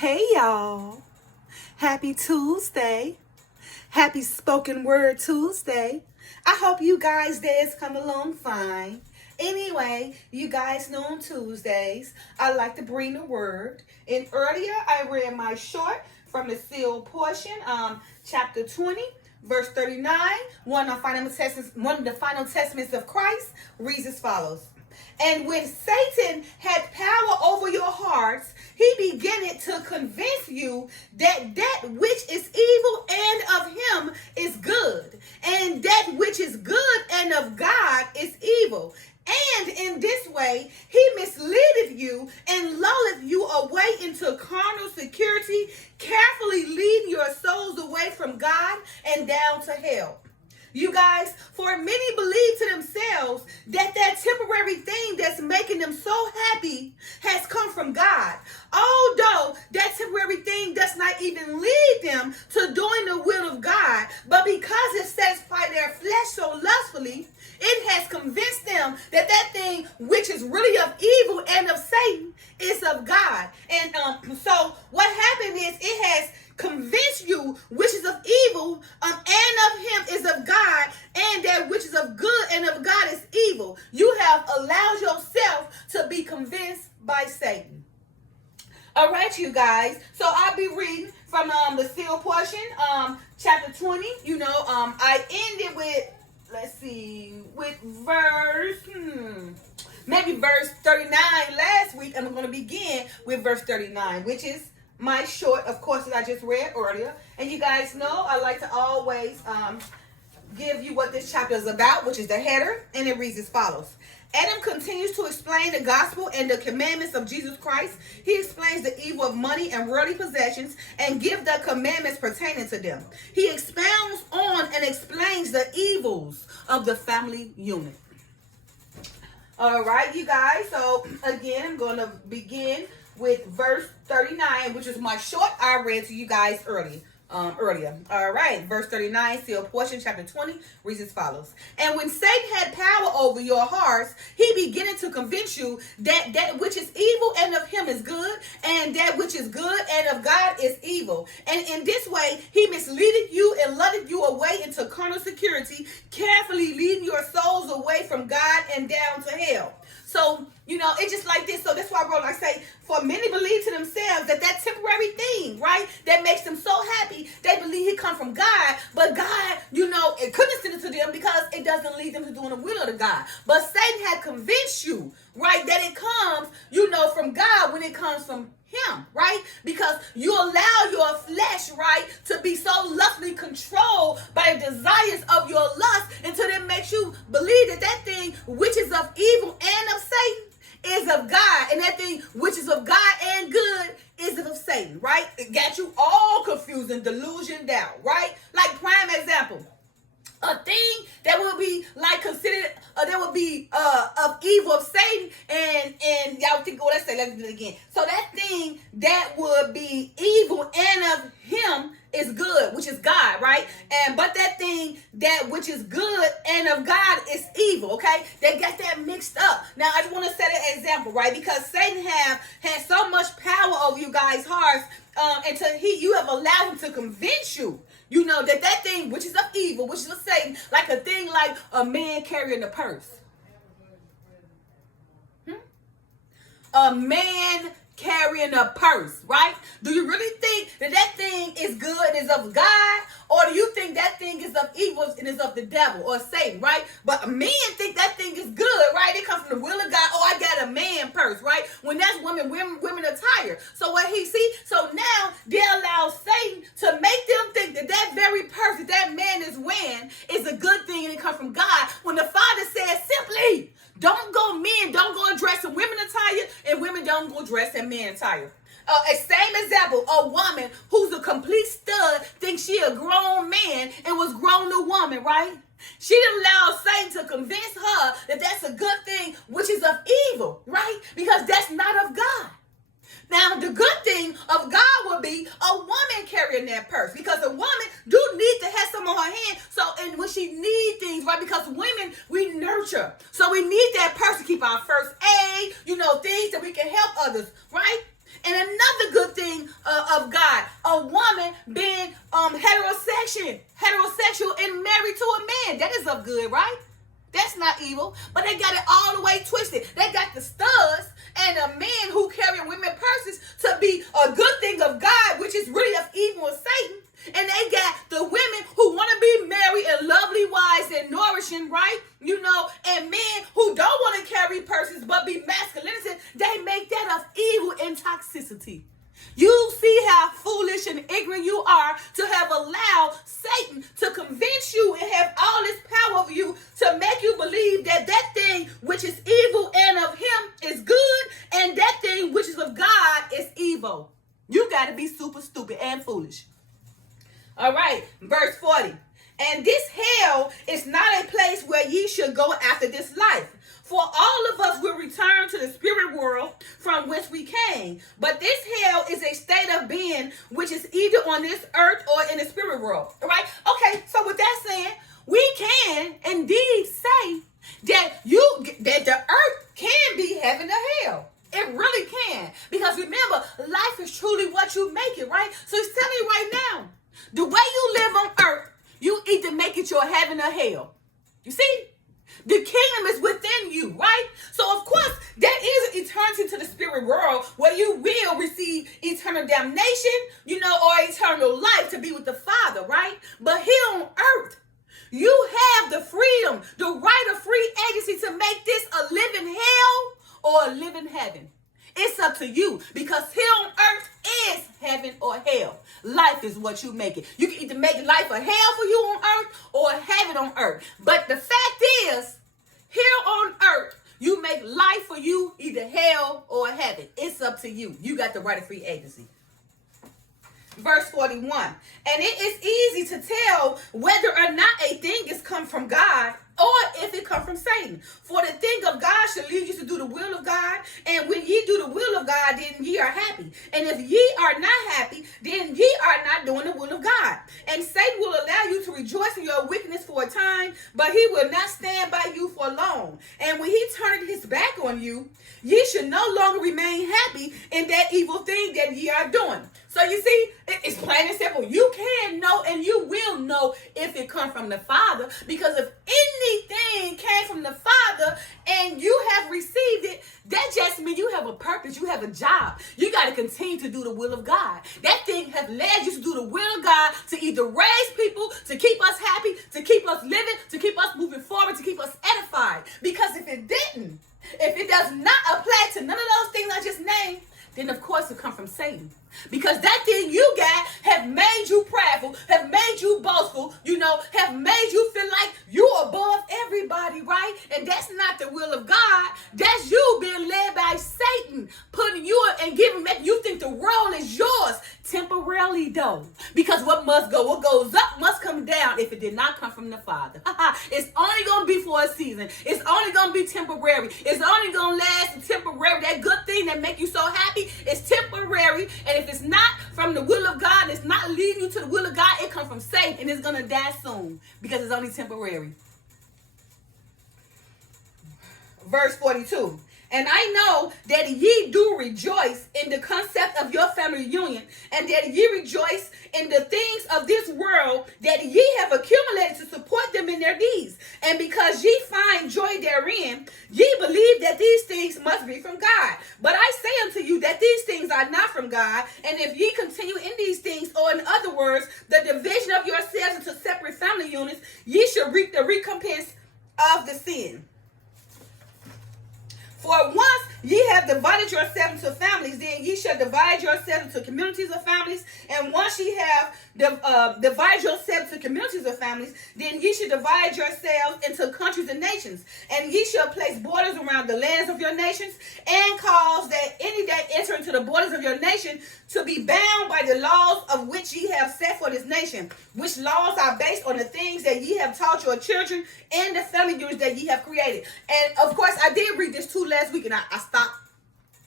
Hey y'all, happy Tuesday, happy spoken word Tuesday. I hope you guys days come along fine. Anyway, you guys know on Tuesdays, I like to bring the word. And earlier I read my short from the sealed portion, chapter 20, verse 39. One of the final testaments of Christ reads as follows. And when Satan had power over your hearts, he began to convince you that that which is evil and of him is good, and that which is good and of God is evil. And in this way, he misleadeth you and lulleth you away into carnal security, carefully leading your souls away from God and down to hell. You guys, for many believe to themselves that that temporary thing that's making them so happy has come from God. Although that temporary thing does not even lead them to doing the will of God, but because it satisfies their flesh so lustfully, it has convinced them that that thing which is really of evil and of Satan is of God. And so what happened is it has convinced you which is of evil and of him is of God, and that which is of good and of God is evil. You have allowed yourself to be convinced by Satan. All right, you guys. So I'll be reading from the sealed portion, chapter 20. I ended with, let's see, with maybe verse 39 last week, and I'm going to begin with verse 39, which is my short, of course, that I just read earlier. And you guys know I like to always give you what this chapter is about, which is the header, and it reads as follows. Adam continues to explain the gospel and the commandments of Jesus Christ. He explains the evil of money and worldly possessions and gives the commandments pertaining to them. He expounds on and explains the evils of the family unit. All right, you guys. So again, I'm going to begin with verse 39, which is my short I read to you guys earlier. All right, verse 39, sealed portion, chapter 20, reads as follows. And when Satan had power over your hearts, he began to convince you that that which is evil and of him is good, and that which is good and of God is evil. And in this way, he misleaded you and lulled you away into carnal security, carefully leading your souls away from God and down to hell. So, it's just like this. So that's why I wrote, I say, for many believe to themselves that that temporary thing, right, that makes them so happy, they believe he come from God. But God, it couldn't send it to them because it doesn't lead them to doing the will of the God. But Satan had convinced you, right, that it comes, from God when it comes from him, right? Because you allow your flesh, right, to be so lustfully controlled by the desires of your lust until it makes you believe that that thing which is of evil and of Satan is of God, and that thing which is of God and good is of Satan, right? It got you all confused and delusioned out, right? Like prime example, a thing that would be like considered, that would be of evil of Satan, and y'all think, let's do it again. So that thing that would be evil and of him is good, which is God, right? But that thing that which is good and of God is evil, okay? They got that mixed up. Now I just want to set an example, right? Because Satan has so much power over you guys' hearts, until you have allowed him to convince you. That thing which is of evil, which is of Satan, like a thing like a man carrying a purse. A man carrying a purse, right? Do you really think that that thing is good, is of God? Or do you think that thing is of evil and is of the devil or Satan, right? But men think that thing is good, right? It comes from the will of God. Oh, I got a man purse, right? When that's women attire. So what he see? So now they allow Satan to make them think that that very purse that that man is wearing is a good thing and it comes from God. When the Father says simply, don't go dress in women attire, and women don't go dress in men attire. A same example, a woman who's a complete stud thinks she a grown man and was grown a woman, right? She didn't allow Satan to convince her that that's a good thing, which is of evil, right? Because that's not of God. Now, the good thing of God would be a woman carrying that purse, because a woman do need to have some on her hand. So, and when she need things, right? Because women, we nurture. So we need that purse to keep our first aid, things that we can help others, right? And another good thing of God. A woman being heterosexual and married to a man. That is of good, right? That's not evil, but they got it all the way twisted. They got the studs and a man who carry women purses to be a good thing of God, which is really of evil of Satan. And they got the women who want to be married and lovely wives and nourishing, right? You know, and men who don't want to carry purses but be masculinity. They make that of evil and toxicity. You see how foolish and ignorant you are to have allowed Satan to convince you and have all this power over you to make you believe that that thing which is evil and of him is good, and that thing which is of God is evil. You got to be super stupid and foolish. All right, verse 40. And this hell is not a place where ye should go after this life. For all of us will return to the spirit world from whence we came. But this hell is a state of being which is either on this earth or in the spirit world. All right? Okay, so with that saying, we can indeed say that the earth can be heaven or hell. It really can. Because remember, life is truly what you make it, right? So he's telling you right now, the way you live on earth, you either make it your heaven or hell. You see? The kingdom is within you, right? So, of course, there is an eternity to the spirit world where you will receive eternal damnation, you know, or eternal life to be with the Father, right? But here on earth, you have the freedom, the right of free agency to make this a living hell or a living heaven. It's up to you, because here on earth is heaven or hell. Life is what you make it. You can either make life a hell for you on earth or heaven on earth. But the fact is, here on earth, you make life for you either hell or heaven. It's up to you. You got the right of free agency. Verse 41. And it is easy to tell whether or not a thing is come from God or if it come from Satan. For the thing of God shall lead you to do the will of God. And when ye do the will of God, then ye are happy. And if ye are not happy, then ye are not doing the will of God. And Satan will allow you to rejoice in your wickedness for a time, but he will not stand by you for long. And when he turned his back on you, ye should no longer remain happy in that evil thing that ye are doing. So you see, it's plain and simple. You can know and you will know if it comes from the Father, because if anything came from the Father and you have received it, that just means you have a purpose, you have a job. You got to continue to do the will of God. That thing has led you to do the will of God, to either raise people, to keep us happy, to keep us living, to keep us moving forward, to keep us edified. Because if it didn't, if it does not apply to none of those things I just named, then of course it comes from Satan. Because that thing you got have made you prideful, have made you boastful, you know, have made you feel like you're above everybody, right? And that's not the will of God. That's you being led by Satan, putting you and making you think the world is yours temporarily, though. Because what goes up must come down if it did not come from the Father. It's only going to be for a season. It's only going to be temporary. It's only going to last temporary. That good thing that make you so happy is temporary. And if it's not from the will of God, it's not leading you to the will of God, it comes from Satan, and it's going to die soon because it's only temporary. Verse 42. And I know that ye do rejoice in the concept of your family union, and that ye rejoice in the things of this world, that ye have accumulated to support them in their deeds. And because ye find joy therein, ye believe that these things must be from God. But I say unto you that these things are not from God, and if ye continue in these things, or in other words, the division of yourselves into separate family units, ye shall reap the recompense of the sin. For once ye have divided yourselves into families, then ye shall divide yourselves into communities of families. And once ye have divided yourselves into communities of families, then ye shall divide yourselves into countries and nations. And ye shall place borders around the lands of your nations, and cause that any that enter into the borders of your nation to be bound by the laws of which ye have set for this nation, which laws are based on the things that ye have taught your children and the family units that ye have created. And of course, I did read this too last week, and I stopped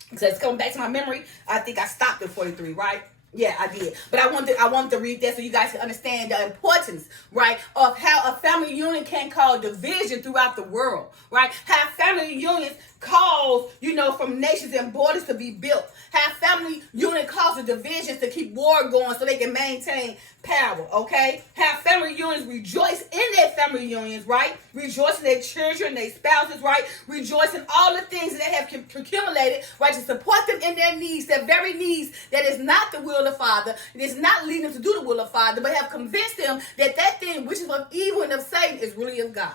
because it's coming back to my memory. I think I stopped at 43, right? Yeah, I did. But I wanted to read that so you guys can understand the importance, right, of how a family union can cause division throughout the world, right? How family unions cause, from nations and borders to be built. Have family unit causes divisions to keep war going so they can maintain power, okay? Have family unions rejoice in their family unions, right? Rejoice in their children, their spouses, right? Rejoice in all the things that they have accumulated, right? To support them in their needs, their very needs that is not the will of the Father. It is not leading them to do the will of the Father, but have convinced them that that thing which is of evil and of Satan is really of God.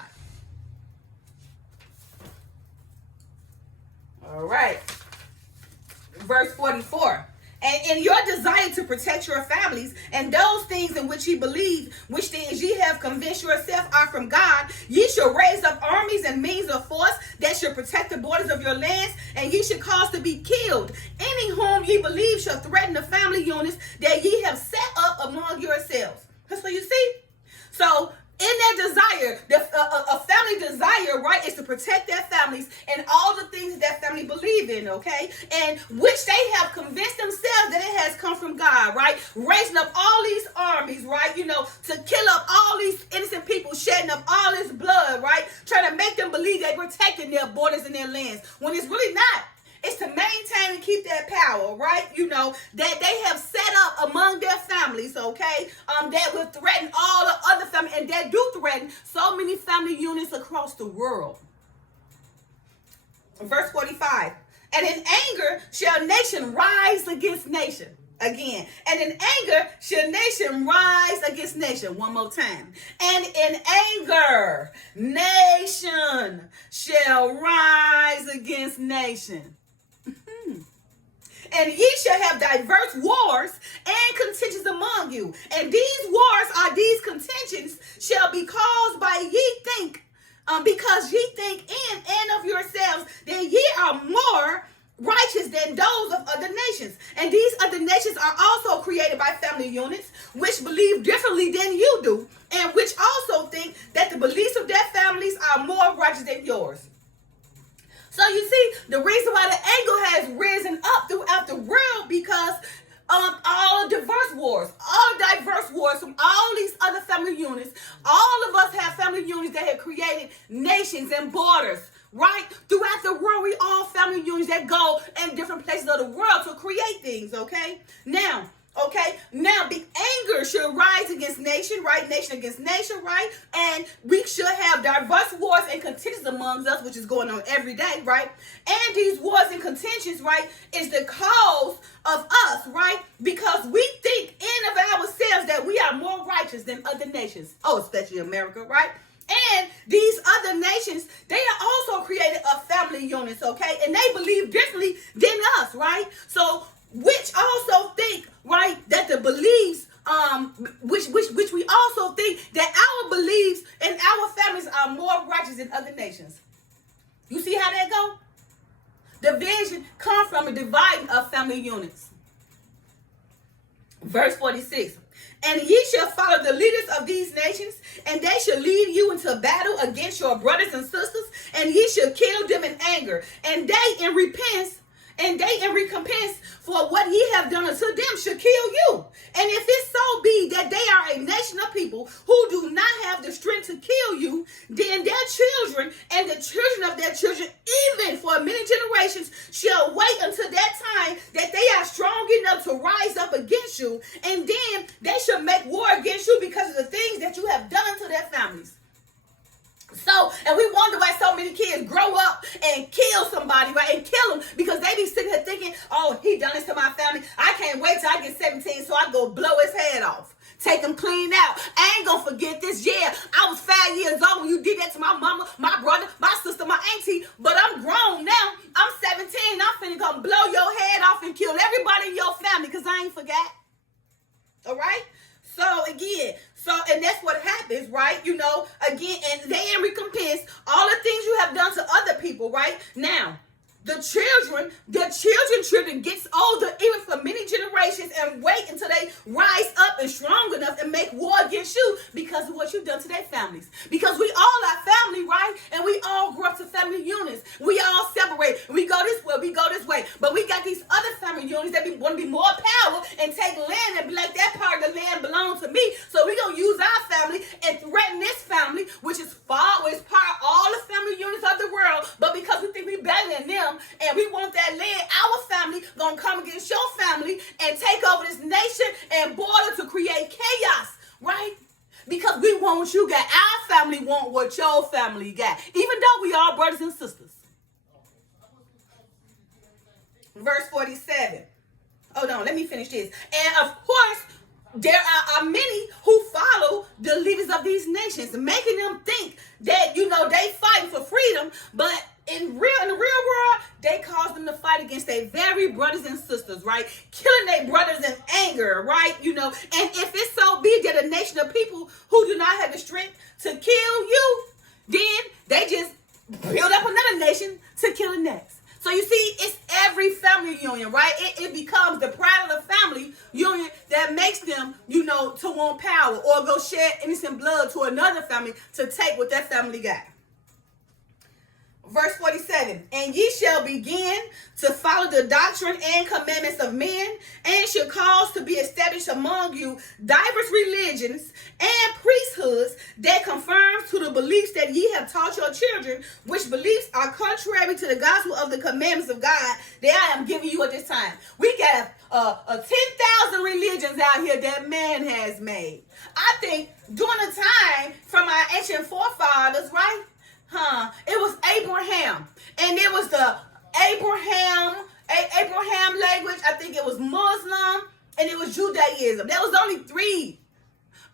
All right. Verse 44. And in your desire to protect your families and those things in which ye believe, which things ye have convinced yourself are from God, ye shall raise up armies and means of force that shall protect the borders of your lands, and ye shall cause to be killed any whom ye believe shall threaten the family units that ye have set up among yourselves. So you see? So in their desire, a family desire, right, is to protect their families and all the things that that family believe in, okay? And which they have convinced themselves that it has come from God, right? Raising up all these armies, right, to kill up all these innocent people, shedding up all this blood, right? Trying to make them believe they're protecting their borders and their lands, when it's really not. It's to maintain and keep that power, right? That they have set up among their families, okay? That will threaten all the other families, and that do threaten so many family units across the world. Verse 45. And in anger shall nation rise against nation. Again. And in anger shall nation rise against nation. One more time. And in anger, nation shall rise against nation. And ye shall have diverse wars and contentions among you. And these wars are these contentions shall be caused by ye think, because ye think in and of yourselves that ye are more righteous than those of other nations. And these other nations are also created by family units, which believe differently than you do, and which also think that the beliefs of their families are more righteous than yours. So you see, the reason why the angle has risen up throughout the world, because all diverse wars from all these other family units, all of us have family units that have created nations and borders, right? Throughout the world, we all family units that go in different places of the world to create things, okay? Now, the anger should rise against nation, right? Nation against nation, right? And we should have diverse wars and contentions amongst us, which is going on every day, right? And these wars and contentions, right, is the cause of us, right? Because we think in of ourselves that we are more righteous than other nations. Oh, especially America, right? And these other nations, they are also created of family units, okay? And they believe differently than us, right? So, which also think, right, that the beliefs, which we also think that our beliefs and our families are more righteous than other nations. You see how that go? Division comes from a dividing of family units. Verse 46. And ye shall follow the leaders of these nations, and they shall lead you into battle against your brothers and sisters, and ye shall kill them in anger, and they in recompense for what ye have done unto them shall kill you. And if it so be that they are a nation of people who do not have the strength to kill you, then their children and the children of their children, even for many generations, shall wait until that time that they are strong enough to rise up against you, and then they shall make war against you because of the things that you have done to their families. So, and we wonder why so many kids grow up and kill somebody, right? And kill them because they be sitting here thinking, oh, he done this to my family. I can't wait till I get 17 so I go blow his head off. Take him clean out. I ain't gonna forget this. Yeah, I was 5 years old when you did that to my mama, my brother, my sister, my auntie. But I'm grown now. I'm 17. I'm finna come blow your head off and kill everybody in your family because I ain't forgot. All right? So again, and that's what happens, right? Again, and they in recompense all the things you have done to other people, right? Now, the children gets older, even for many generations, and wait until they rise up and strong enough and make war against you because of what you've done to their families. Because we all are family, right? And we all grew up to family units. We all separate. We go this way, we go this way. But we got these other family units that want to be more more power and take land and be like, that part of the land belongs to me. So we're going to use our family and threaten this family, which is part of all the family units of the world. But because we think we're better than them and we want that land, our family going to come against your family and take over this nation and border to create chaos, right? Because we want what you got. Our family want what your family got. Even though we are brothers and sisters. Verse 47. Hold on, let me finish this. And of course, there are many who follow the leaders of these nations, making them think that, they fight for freedom, but in the real world, they cause them to fight against their very brothers and sisters, right? Killing their brothers in anger, right? And if it's so big that a nation of people who do not have the strength to kill you, then they just build up another nation to kill the next. So you see, it's every family union, right? It becomes the pride of the family union that makes them, to want power or go shed innocent blood to another family to take what that family got. Verse 47, and ye shall begin to follow the doctrine and commandments of men, and shall cause to be established among you diverse religions and priesthoods that confirms to the beliefs that ye have taught your children, which beliefs are contrary to the gospel of the commandments of God that I am giving you at this time. We got 10,000 religions out here that man has made. I think during the time from our ancient forefathers, right? It was Abraham, and it was the Abraham language. I think it was Muslim, and it was Judaism. There was only 3.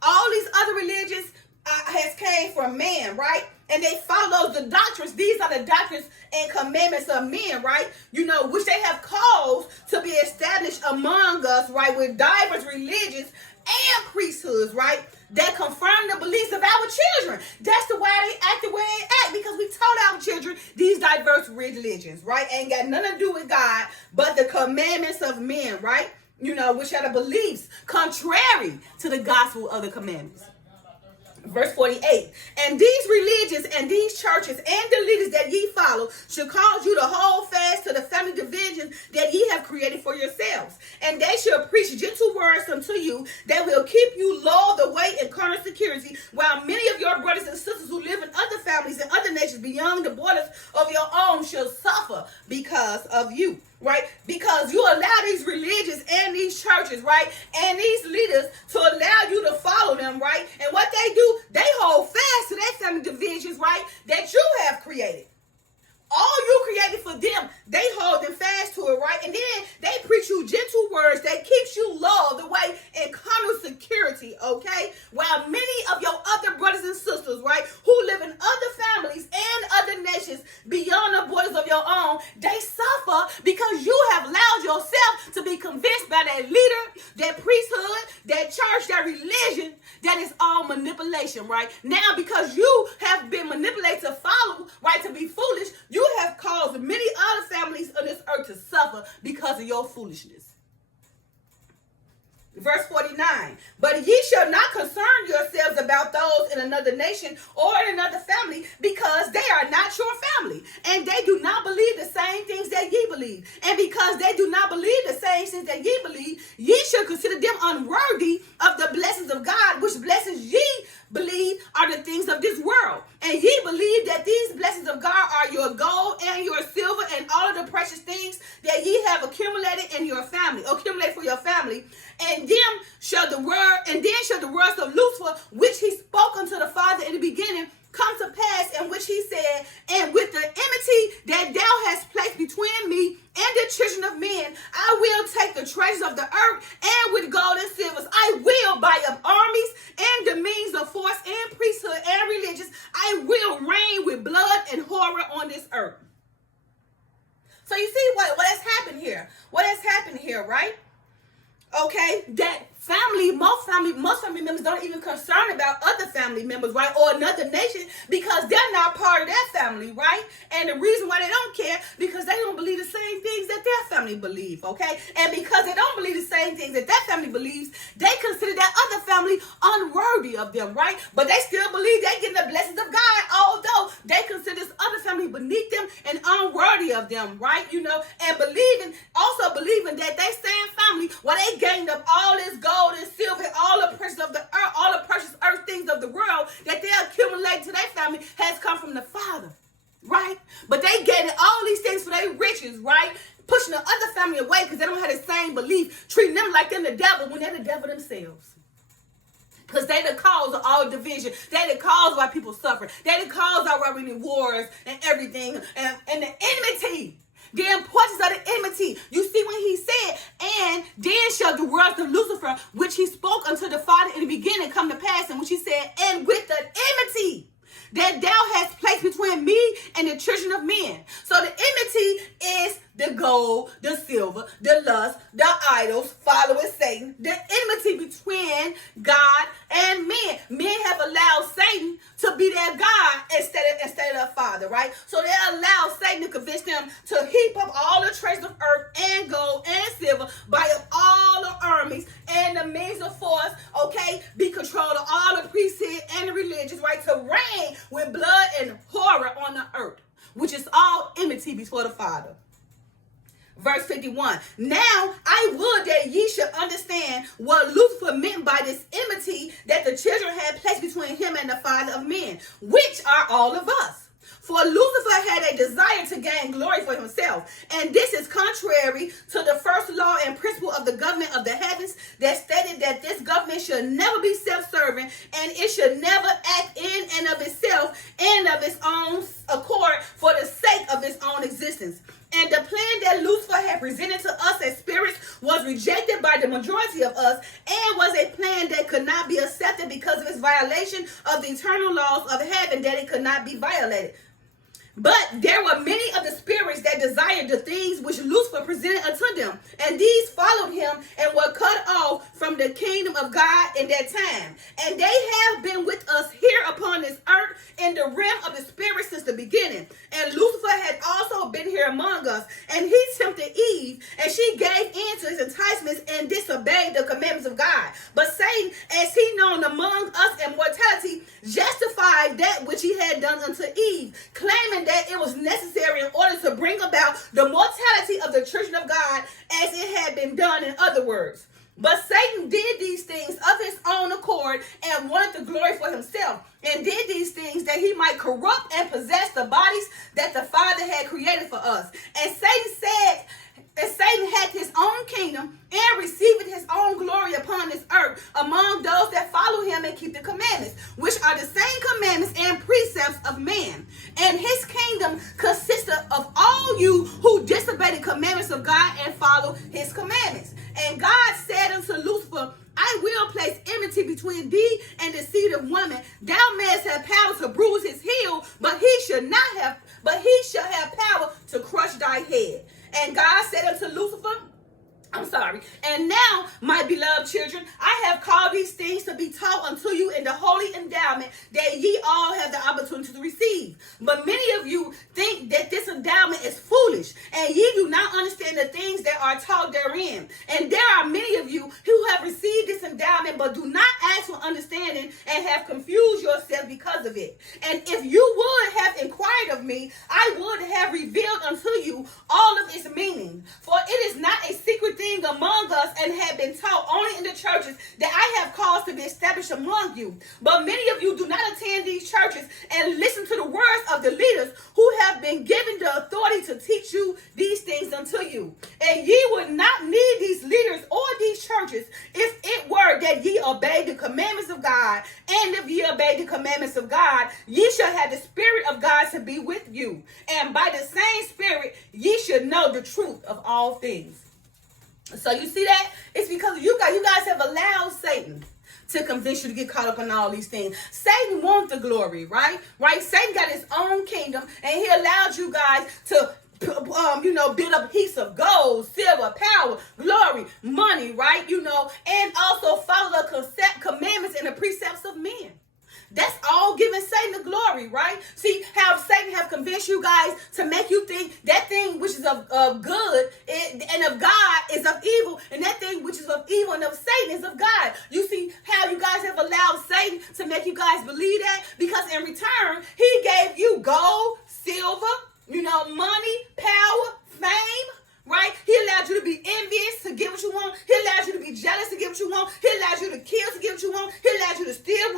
All these other religions has came from man, right? And they follow the doctrines. These are the doctrines and commandments of men, right? Which they have caused to be established among us, right? With diverse religions and priesthoods, right? That confirm the beliefs of our children. That's the way they act the way they act, because we taught our children these diverse religions, right? Ain't got nothing to do with God, but the commandments of men, right? Which are the beliefs contrary to the gospel of the commandments. Verse 48, and these religions and these churches and the leaders that ye follow shall cause you to hold fast to the family divisions that ye have created for yourselves. And they shall preach gentle words unto you that will keep you lulled away in carnal security, while many of your brothers and sisters who live in other families and other nations beyond the borders of your own shall suffer because of you. Right? Because you allow these religions and these churches, right? And these leaders to allow you to follow them, right? And what they do, they hold fast to their family divisions, right? That you have created. All you created for them, they hold them fast to it, right? And then they preach you gentle words that keeps you lulled away in carnal security, okay? While many of your other brothers and sisters, right, who live in other families and other nations beyond the borders of your own, they suffer because you have allowed yourself to be convinced by that leader, that priesthood, that church, that religion, that is all manipulation, right? Now, because you have been manipulated to follow, right, to be foolish, you have caused many other families on this earth to suffer because of your foolishness. Verse 49, but ye shall not concern yourselves about those in another nation or in another family, because they are not your family, and they do not believe the same things that ye believe. And because they do not believe the same things that ye believe, ye shall consider them unworthy of the blessings of God, which blessings ye believe are the things of this world. And ye believe that these blessings of God are your gold and your silver and all of the precious things that ye have accumulated in your family, accumulated for your family. And then shall the words of Lucifer, which he spoke unto the Father in the beginning, come to pass, in which he said, and with the enmity that thou hast placed between me and the children of men, I will take the treasures of the earth, and with gold and silver I will buy up armies and the means of force and priesthood and religions. I will reign with blood and horror on this earth. So you see what has happened here? What has happened here, right? Okay, that most family members don't even concern about other family members, right? Or another nation, because they're not part of that family, right? And the reason why they don't care, because they don't believe the same things that their family believe, okay? And because they don't believe the same things that their family believes, they consider that other family unworthy of them, right? But they still believe they're getting the blessings of God, although they consider this other family family beneath them and unworthy of them, right? And also believing that they same family, where they gained up all this gold and silver, all the precious of the earth, all the precious earth things of the world that they accumulate to their family has come from the Father, right? But they gained all these things for their riches, right? Pushing the other family away because they don't have the same belief, treating them like they're the devil when they're the devil themselves. Because they the cause of all division. They the cause why people suffer. They the cause of why we need wars and everything. And the enmity. The importance of the enmity. You see when he said, and then shall the words of Lucifer, which he spoke unto the Father in the beginning, come to pass. And which he said, and with the enmity that thou hast placed between me and the children of men. So the enmity is the gold, the silver, the lust, the idols, following Satan. The enmity between God and men. Men have allowed Satan to be their God instead of their Father, right? So they allow Satan to convince them to heap up all the treasures of earth and gold and silver, buy up all the armies and the means of force, okay? Be controlled of all the priesthood and the religions, right? To reign with blood and horror on the earth, which is all enmity before the Father. Verse 51. Now I would that ye should understand what Lucifer meant by this enmity that the children had placed between him and the Father of men, which are all of us. For Lucifer had a desire to gain glory for himself, and this is contrary to the first law and principle of the government of the heavens that stated that this government should never be self-serving, and it should never act in and of itself and of its own accord for the sake of its own existence. And the plan that Lucifer had presented to us as spirits was rejected by the majority of us and was a plan that could not be accepted because of its violation of the eternal laws of heaven, that it could not be violated. But there were many of the spirits that desired the things which Lucifer presented unto them, and these followed him and were cut off from the kingdom of God in that time. And they have been with us here upon this earth in the realm of the spirit since the beginning. And Lucifer had also been here among us, and he tempted Eve, and she gave in to his enticements and disobeyed the commandments of God. But Satan, as he known among us in mortality, justified that which he had done unto Eve, claiming that it was necessary in order to bring about the mortality of the children of God as it had been done in other words. But Satan did these things of his own accord and wanted the glory for himself, and did these things that he might corrupt and possess the bodies that the Father had created for us. And Satan had his own kingdom and received his own glory upon this earth among those that follow him and keep the commandments, which are the same commandments and precepts of man. And his kingdom consisted of all you who disobey the commandments of God and follow his commandments. And God said unto Lucifer, I will place enmity between thee and the seed of woman. Thou mayest have power to bruise his heel, but he shall have power to crush thy head. And God said unto Lucifer, and now, my beloved children, I have called these things to be taught unto you in the holy endowment that ye all have the opportunity to receive. But many of you think that this endowment is foolish, and ye do not understand the things that are taught therein. And there are many of you who have received this endowment, but do not ask for understanding and have confused yourself because of it. And if you would have inquired of me, I would have revealed unto you all of its meaning. For it is not a secret thing among us, and have been taught only in the churches that I have caused to be established among you. But many of you do not attend these churches and listen to the words of the leaders who have been given the authority to teach you these things unto you. And ye would not need these leaders or these churches if it were that ye obeyed the commandments of God. And if ye obey the commandments of God, ye shall have the Spirit of God to be with you. And by the same Spirit, ye should know the truth of all things. So you see that? It's because you guys have allowed Satan to convince you to get caught up in all these things. Satan wants the glory, right? Satan got his own kingdom, and he allowed you guys to build up heaps of gold, silver, power, glory, money, right? And also follow the commandments and the precepts of men. That's all giving Satan the glory, right? See how Satan have convinced you guys to make you think that thing which is of good and of God is of evil, and that thing which is of evil and of Satan is of God. You see how you guys have allowed Satan to make you guys believe that? Because in return, he gave you gold, silver, money, power, fame, right? He allows you to be envious to get what you want. He allows you to be jealous to get what you want. He allows you to kill to get what you want. He allows you to steal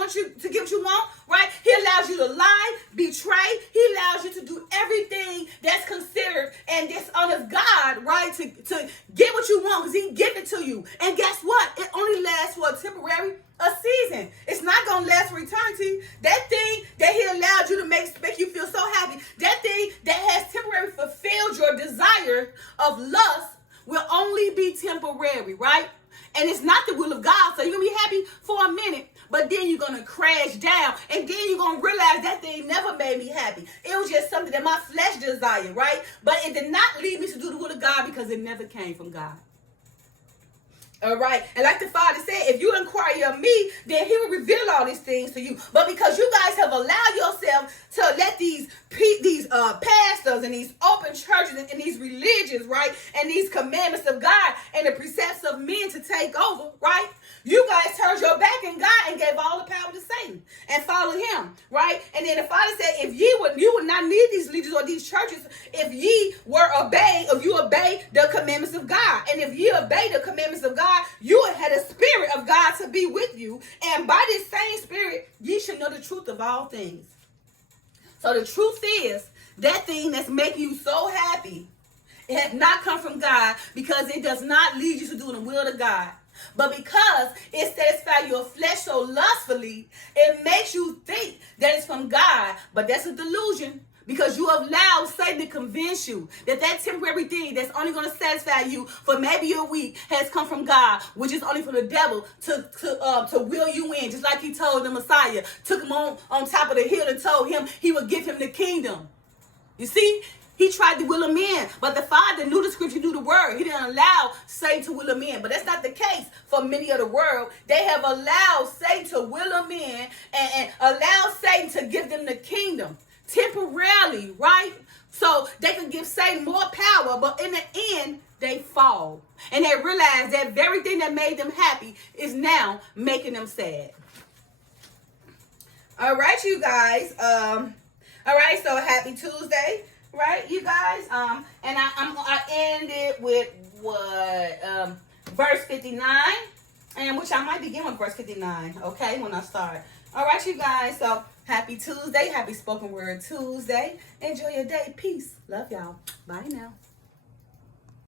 to get what you want, right? He allows you to lie, betray. He allows you to do everything that's considered and dishonors God, right? To get what you want because he give it to you. And guess what? It only lasts for a season. It's not going to last for eternity. That thing that he allowed you to make you feel so happy, that thing that has temporarily fulfilled your desire of lust will only be temporary, right? And it's not the will of God. So you're going to be happy for a minute, but then you're going to crash down, and then you're going to realize that thing never made me happy. It was just something that my flesh desired, right? But it did not lead me to do the will of God because it never came from God. All right. And like the Father said, if you inquire of me, then he will reveal all these things to you. But because you guys have allowed yourself to let these pastors and these open churches and these religions, right, and these commandments of God and the precepts of men to take over, right, you guys turned your back on God and gave all the power to Satan and followed him, right? And then the Father said, if you would not need these leaders or these churches if you obey the commandments of God. And if you obey the commandments of God, you had a spirit of God to be with you. And by this same spirit, ye should know the truth of all things. So the truth is, that thing that's making you so happy, it has not come from God because it does not lead you to do the will of God. But because it satisfies your flesh so lustfully, it makes you think that it's from God. But that's a delusion. Because you have allowed Satan to convince you that temporary thing that's only going to satisfy you for maybe a week has come from God, which is only for the devil to will you in. Just like he told the Messiah, took him on top of the hill and told him he would give him the kingdom. You see? He tried to will him in, but the Father knew the scripture, knew the word. He didn't allow Satan to will him in. But that's not the case for many of the world. They have allowed Satan to will them in and allow Satan to give them the kingdom temporarily, right? So they can give Satan more power, but in the end, they fall. And they realize that very thing that made them happy is now making them sad. All right, you guys. All right, so happy Tuesday. Right, you guys, and I ended with verse 59, and which I might begin with verse 59, okay, when I start. All right, you guys, so happy Tuesday, happy Spoken Word Tuesday. Enjoy your day. Peace. Love y'all. Bye now.